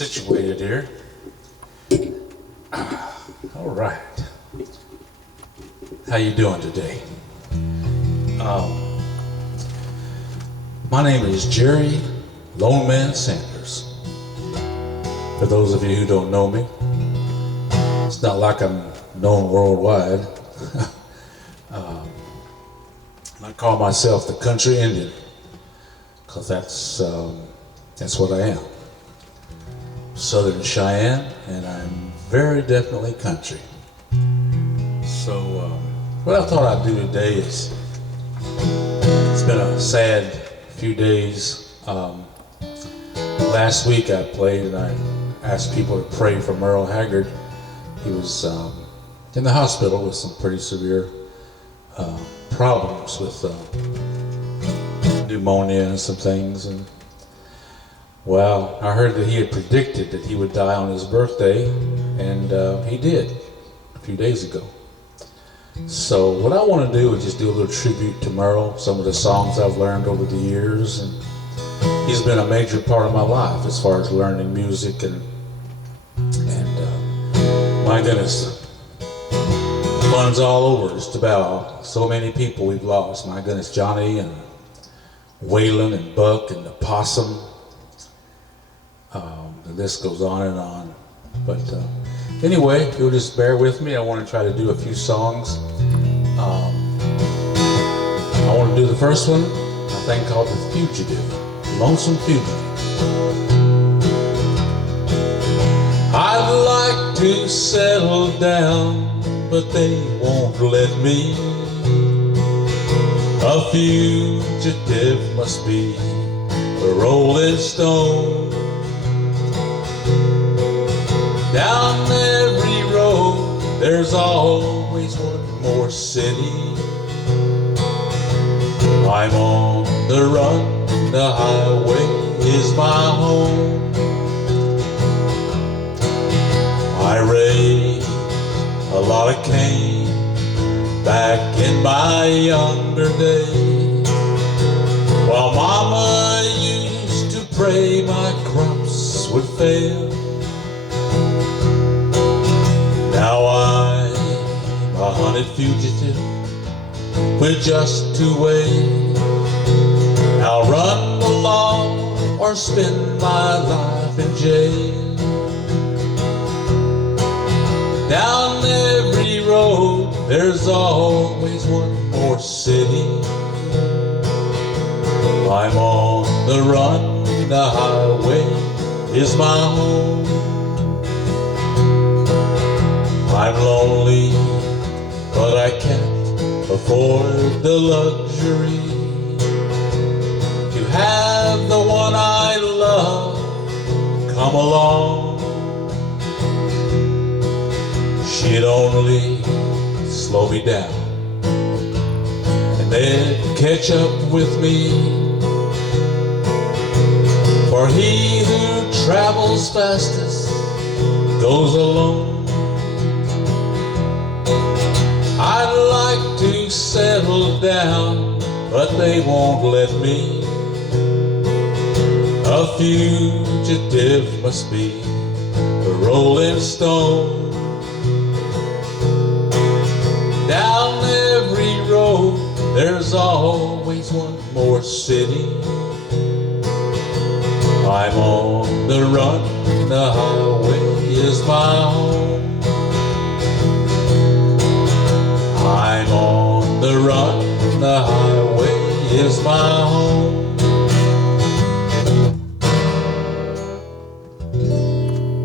situated here. All right. How you doing today? My name is Jerry Loneman Sanders. For those of you who don't know me, it's not like I'm known worldwide. I call myself the Country Indian, because that's what I am. Southern Cheyenne, and I'm very definitely country. So what I thought I'd do today is, it's been a sad few days. Last week I played and I asked people to pray for Merle Haggard. He was in the hospital with some pretty severe problems with pneumonia and some things. And well, I heard that he had predicted that he would die on his birthday, and he did a few days ago. So what I want to do is just do a little tribute to Merle, some of the songs I've learned over the years, and he's been a major part of my life as far as learning music, and my goodness, fun's all over just about. So many people we've lost. My goodness, Johnny and Waylon and Buck and the Possum. The list goes on and on. But anyway, if you'll just bear with me, I want to try to do a few songs. I want to do the first one, a thing called The Fugitive, Lonesome Fugitive. I'd like to settle down, but they won't let me. A fugitive must be a rolling stone. Down every road, there's always one more city. I'm on the run, the highway is my home. I raised a lot of cane back in my younger days, while Mama used to pray my crops would fail. Now I'm a hunted fugitive with just two ways. I'll run the law or spend my life in jail. Down every road, there's always one more city. I'm on the run, the highway is my home. I'm lonely, but I can't afford the luxury to have the one I love come along. She'd only slow me down and then catch up with me. For he who travels fastest goes alone. I'd like to settle down, but they won't let me. A fugitive must be a rolling stone. Down every road, there's always one more city. I'm on the run, the highway is my home. I'm on the run, the highway is my home.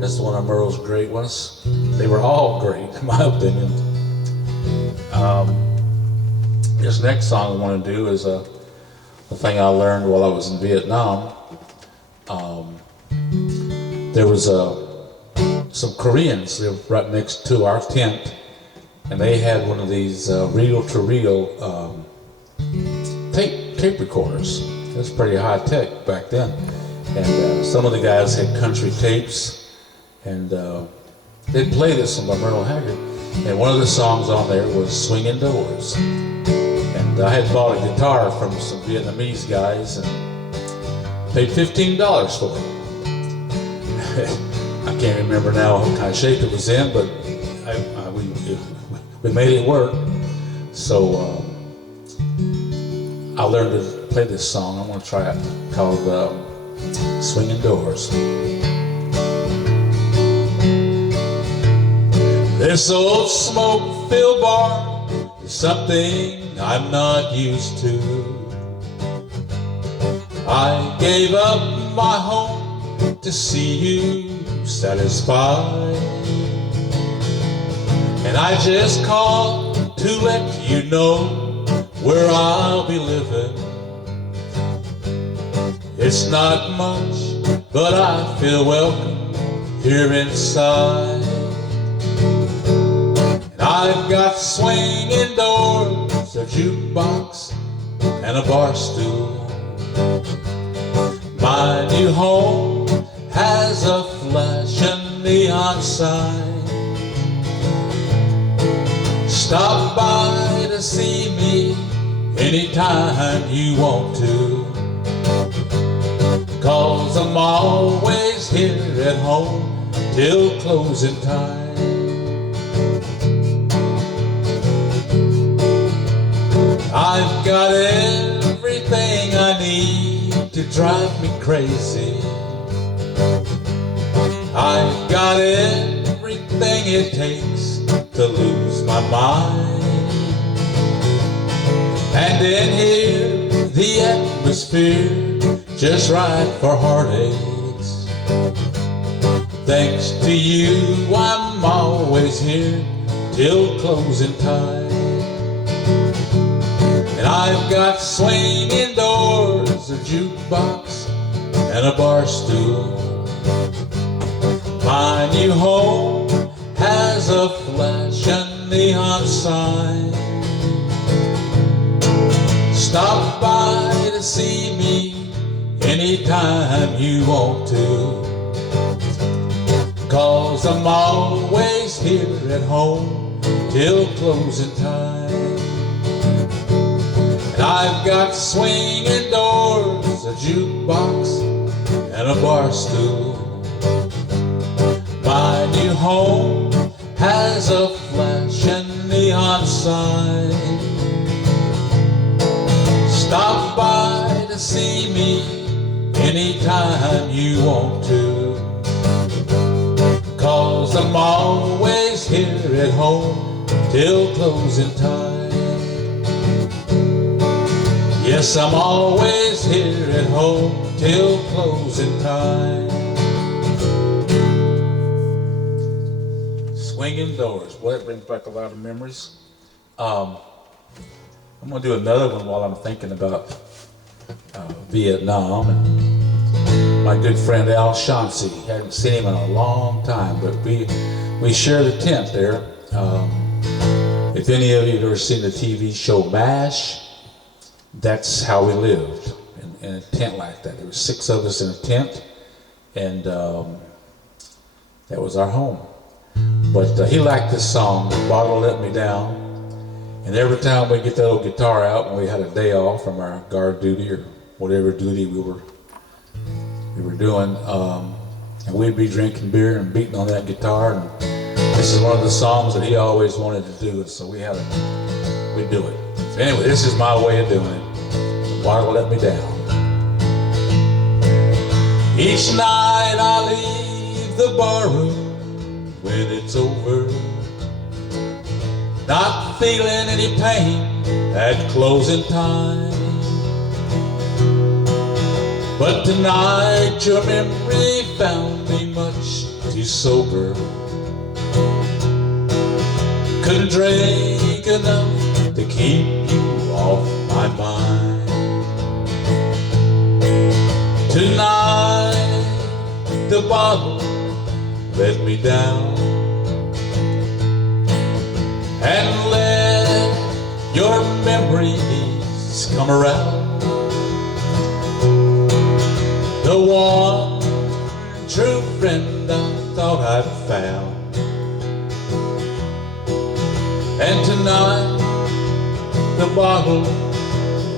That's one of Merle's great ones. They were all great, in my opinion. This next song I want to do is a thing I learned while I was in Vietnam. There was some Koreans lived right next to our tent, and they had one of these reel-to-reel tape recorders. It was pretty high tech back then. And some of the guys had country tapes, and they'd play this one by Merle Haggard. And one of the songs on there was Swingin' Doors. And I had bought a guitar from some Vietnamese guys and paid $15 for it. I can't remember now what kind of shape it was in, but we made it work. So I learned to play this song. I'm going to try it, called Swinging Doors. This old smoke-filled bar is something I'm not used to. I gave up my home to see you satisfied, and I just called to let you know where I'll be living. It's not much, but I feel welcome here inside. And I've got swinging doors, a jukebox, and a bar stool. My new home has a flashing neon sign. Stop by to see me anytime you want to, 'cause I'm always here at home till closing time. I've got everything I need to drive me crazy. I've got everything it takes to lose my mind. And in here, the atmosphere just right for heartaches. Thanks to you, I'm always here till closing time. And I've got swinging doors, a jukebox, and a bar stool. My new home has a flashing neon sign. Stop by to see me anytime you want to, 'cause I'm always here at home till closing time. And I've got swinging doors, a jukebox, and a bar stool. My new home has a flashing neon sign. Stop by to see me anytime you want to, 'cause I'm always here at home till closing time. Yes, I'm always here at home till closing time. Swinging Doors. Boy, that brings back a lot of memories. I'm going to do another one while I'm thinking about Vietnam. And my good friend Al Chauncey. Hadn't seen him in a long time, but we shared a tent there. If any of you have ever seen the TV show MASH, that's how we lived, in a tent like that. There were 6 of us in a tent, and that was our home. But he liked this song, "Bottle Let Me Down," and every time we get that old guitar out when we had a day off from our guard duty or whatever duty we were doing, and we'd be drinking beer and beating on that guitar, and this is one of the songs that he always wanted to do, so we'd do it. So anyway, this is my way of doing it. "Bottle Let Me Down." Each night I leave the barroom when it's over, not feeling any pain at closing time. But tonight your memory found me much too sober. Couldn't drink enough to keep you off my mind. Tonight the bottle let me down, and let your memories come around. The one true friend I thought I'd found, and tonight the bottle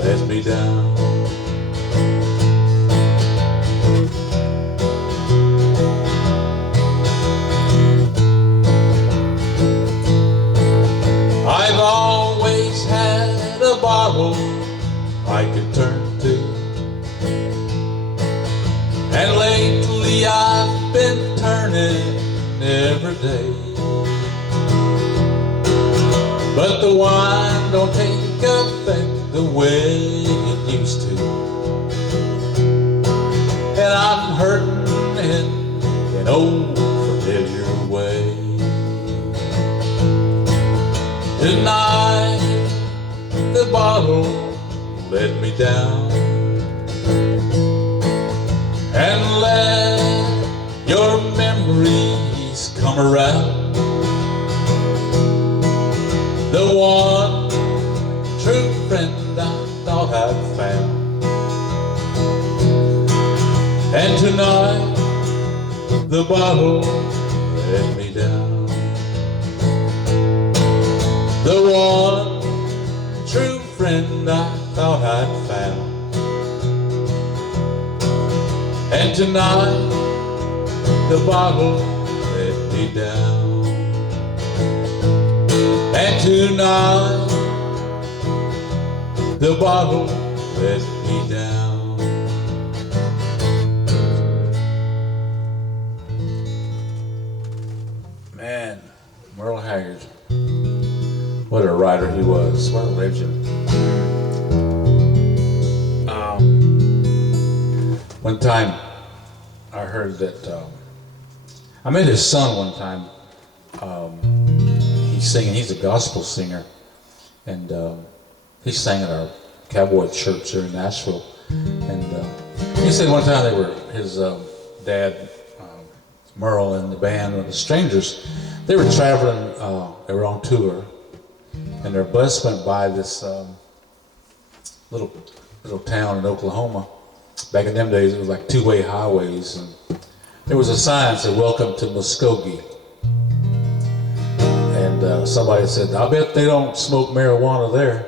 let me down. but the wine don't take effect the way it used to. And I'm hurting in an old familiar way. Tonight the bottle let me down, and let your memories come around. The one true friend I thought I'd found. And tonight the bottle let me down. The one true friend I thought I'd found. And tonight the bottle let me down. And tonight the bottle let me down. Man, Merle Haggard, what a writer he was, what a legend. One time I heard that I met his son one time. He's singing, he's a gospel singer, and he sang at our cowboy church here in Nashville. And he said one time his dad, Merle, and the band and the Strangers, they were traveling, they were on tour, and their bus went by this little town in Oklahoma. Back in them days, it was like two-way highways, and there was a sign that said, "Welcome to Muskogee." And somebody said, "I bet they don't smoke marijuana there."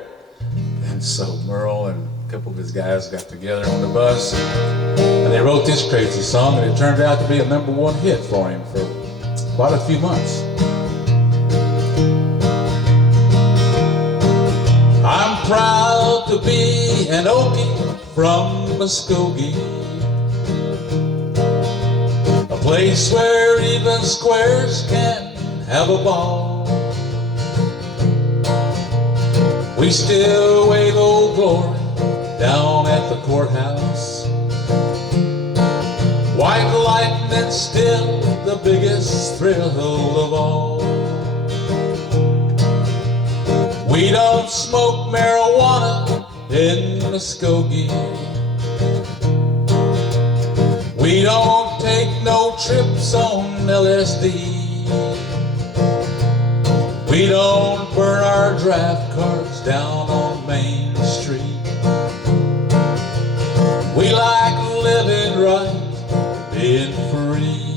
And so Merle and a couple of his guys got together on the bus, and they wrote this crazy song, and it turned out to be a #1 hit for him for quite a few months. I'm proud to be an Okie from Muskogee, a place where even squares can have a ball. We still wave Old Glory down at the courthouse. White lightning still the biggest thrill of all. We don't smoke marijuana in Muskogee. We don't take no trips on LSD. We don't burn our draft cards down on Main Street. We like living right, being free.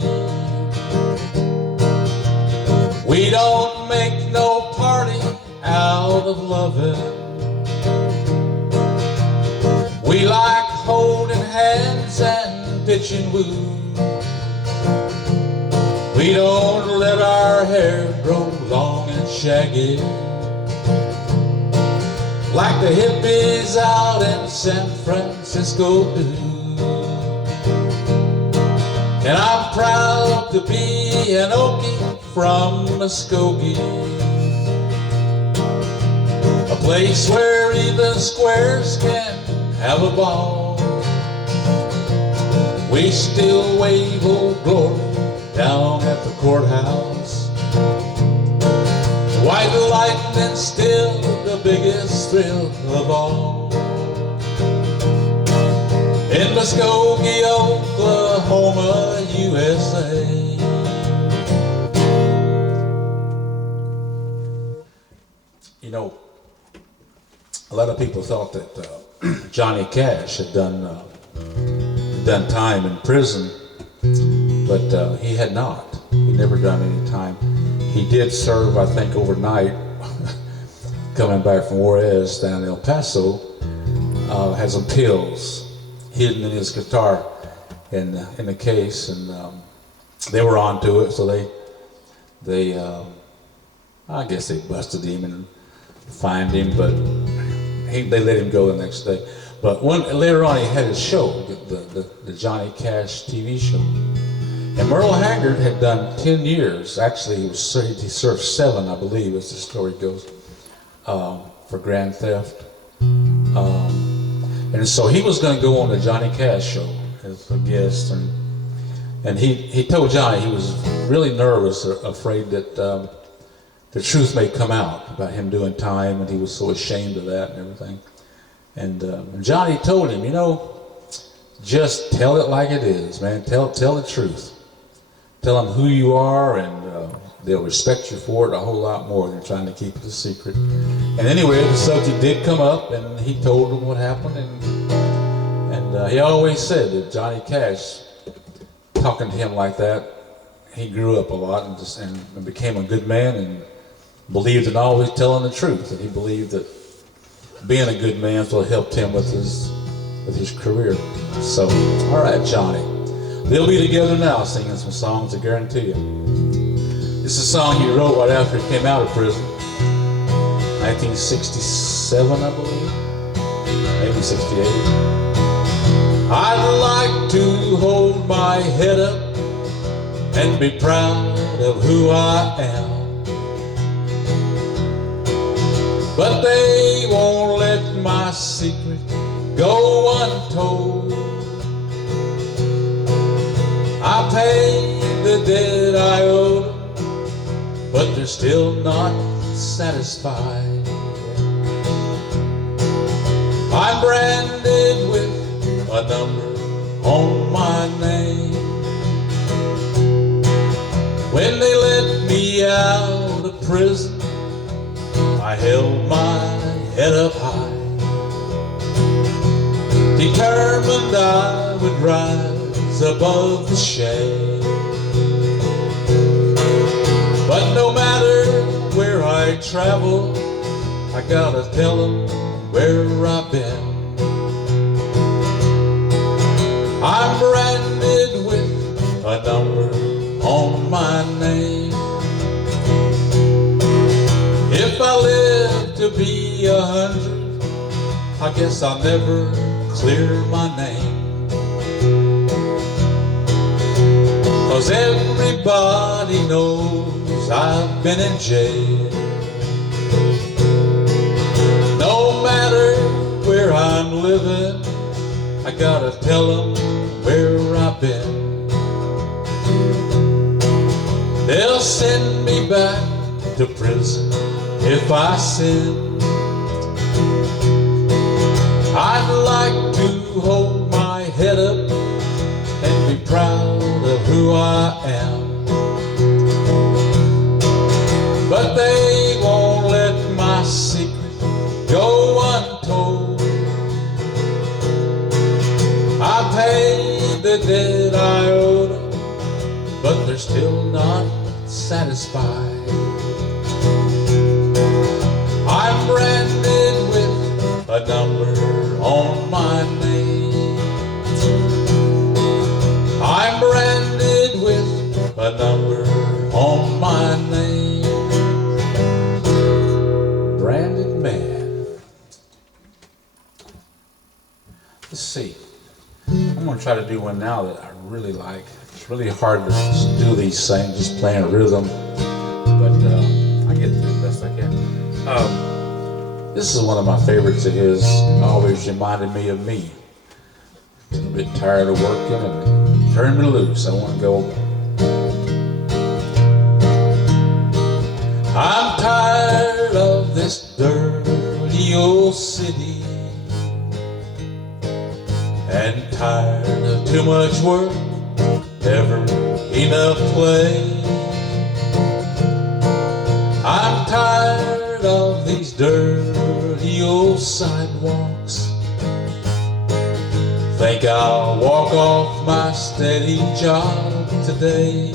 We don't make no party out of loving. We like holding hands and pitching woo. We don't let our hair grow long and shaggy like the hippies out in San Francisco do. And I'm proud to be an Okie from Muskogee, a place where even squares can have a ball. We still wave Old Glory down at the courthouse. White lightning still the biggest thrill of all. In Muskogee, Oklahoma, USA. You know, a lot of people thought that Johnny Cash had done time in prison, but he had not. He never done any time. He did serve, I think, overnight, coming back from Juarez down in El Paso. Had some pills hidden in his guitar in the case, and they were onto it, so they I guess they busted him and fined him, but they let him go the next day. But later on, he had his show, the Johnny Cash TV show. And Merle Haggard had done 10 years. Actually, he served 7, I believe, as the story goes. for grand theft. And so he was going to go on the Johnny Cash show as a guest, and he told Johnny he was really nervous, afraid that the truth may come out about him doing time, and he was so ashamed of that and everything. And Johnny told him, you know, just tell it like it is, man. Tell the truth. Tell them who you are, and they'll respect you for it a whole lot more than trying to keep it a secret. And anyway, the subject did come up, and he told them what happened, and he always said that Johnny Cash, talking to him like that, he grew up a lot and became a good man and believed in always telling the truth. And he believed that being a good man will help him with his career. So, all right, Johnny. They'll be together now singing some songs, I guarantee you. This is a song he wrote right after he came out of prison. 1967, I believe. Maybe 68. I'd like to hold my head up and be proud of who I am. But they won't let my secret go untold. I paid the debt I owed, but they're still not satisfied. I'm branded with a number on my name. When they let me out of prison, I held my head up high, determined I would rise above the shame. But no matter where I travel, I gotta tell them where I've been. I'm branded with a number on my name. If I live to be 100, I guess I'll never clear my name. 'Cause everybody knows I've been in jail. No matter where I'm living, I gotta tell them where I've been. They'll send me back to prison if I sin. I'd like to hold my head up and be proud of who I am. But they won't let my secret go untold. I paid the debt I owed them, but they're still not satisfied. I'm branded with a number on my name. I'm branded with a number on my name. Branded man. Let's see. I'm going to try to do one now that I really like. It's really hard to do these things, just playing rhythm, but I get through the best I can. This is one of my favorites of his. Always reminded me of me. A bit tired of working and turn me loose. I want to go. I'm tired of this dirty old city, and tired of too much work, never enough play. I'm tired of these dirty old sidewalks. Think I'll walk off my steady job today.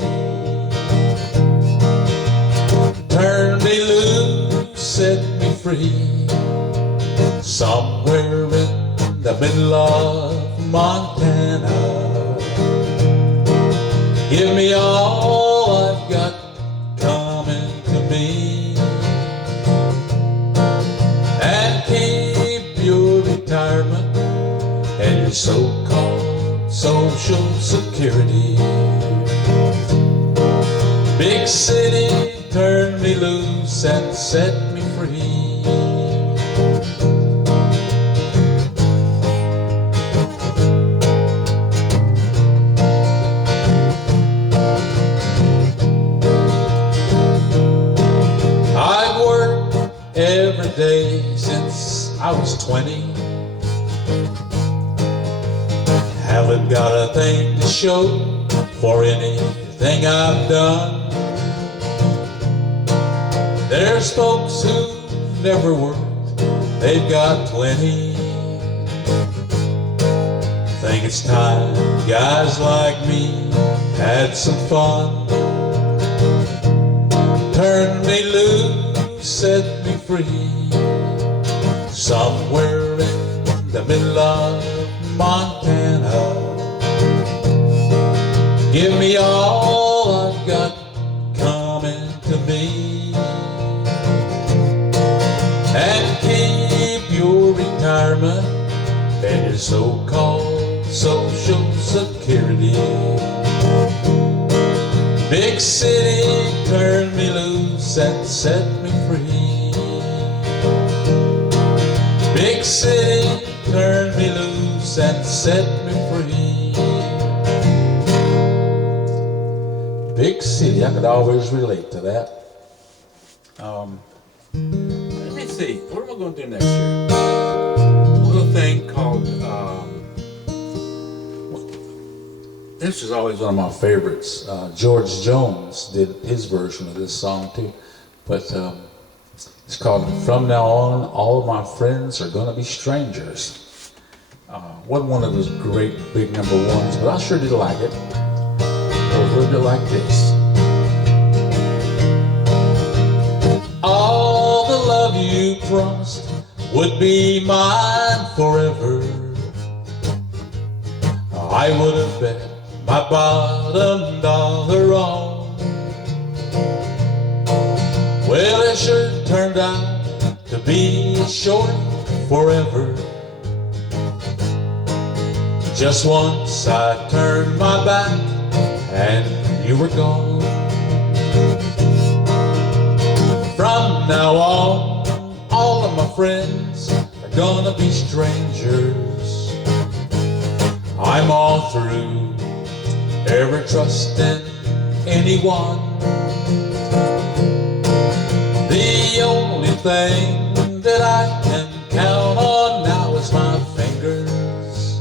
Turn me loose, set me free, somewhere in the middle of Montana. Give me all I've got coming to me, and keep your retirement and your so-called social security. Big city, turn me loose and set me free. every day since I was 20. Haven't got a thing to show for anything I've done. There's folks who never worked, they've got plenty. Think it's time guys like me had some fun. Turn me loose, set me free, somewhere in the middle of Montana. Give me all I've got coming to me, and keep your retirement and your so-called Social Security. Big city, turn me loose and set me free. Big city, turn me loose and set me free. Big city, I could always relate to that. Let me see, what am I going to do next year? A little thing called, this is always one of my favorites. George Jones did his version of this song too, but it's called "From Now On, All of My Friends Are Gonna Be Strangers." Wasn't one of his great big number ones, but I sure did like it. It was a little bit like this. All the love you promised would be mine forever, I would have bet my bottom dollar on. Well, it sure turned out to be short forever. Just once I turned my back and you were gone. From now on, all of my friends are gonna be strangers. I'm all through ever trusting anyone. The only thing that I can count on now is my fingers.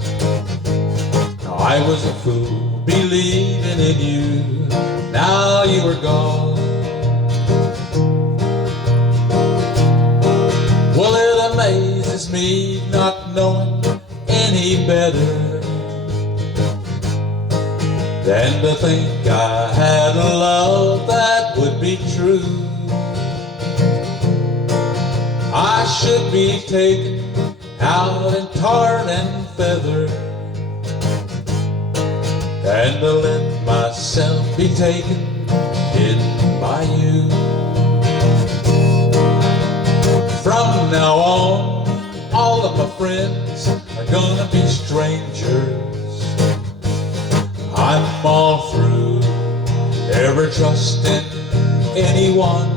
I was a fool believing in you, now you are gone. Well, it amazes me not knowing any better than to think I had a love that would be true. I should be taken out and tarred and feathered, and to let myself be taken in by you. From now on, all of my friends are gonna be strangers. I'm all through ever trusting anyone.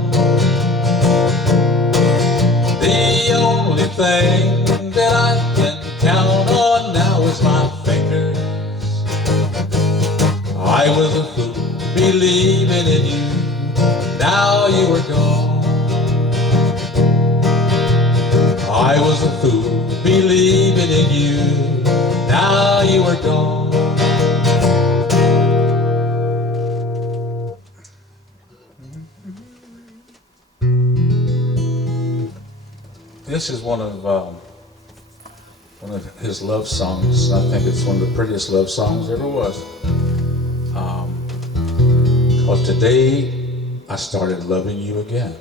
The only thing that I can count on now is my fingers. I was a fool believing in you, now you are gone. I was a fool believing in you, now you are gone. This is one of his love songs. I think it's one of the prettiest love songs there ever was. Called "Today I Started Loving You Again."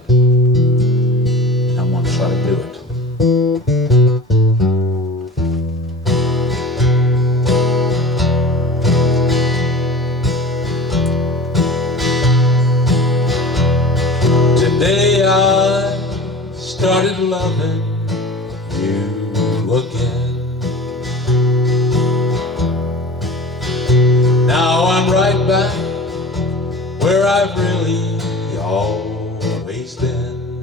I'm going to try to do it. Today I started loving you again. Now I'm right back where I've really always been.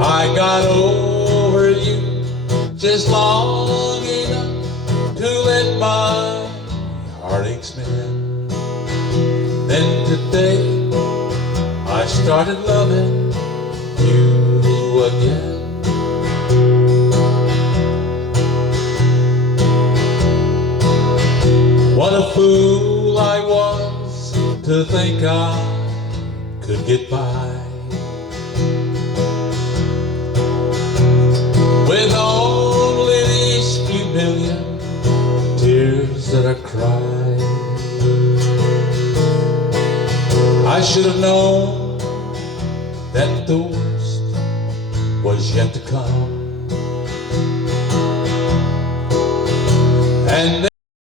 I got over you just long enough to let my heartaches mend. Then today I started loving you again. What a fool I was to think I could get by with only these few million tears that I cried. I should have known that the worst was yet to come.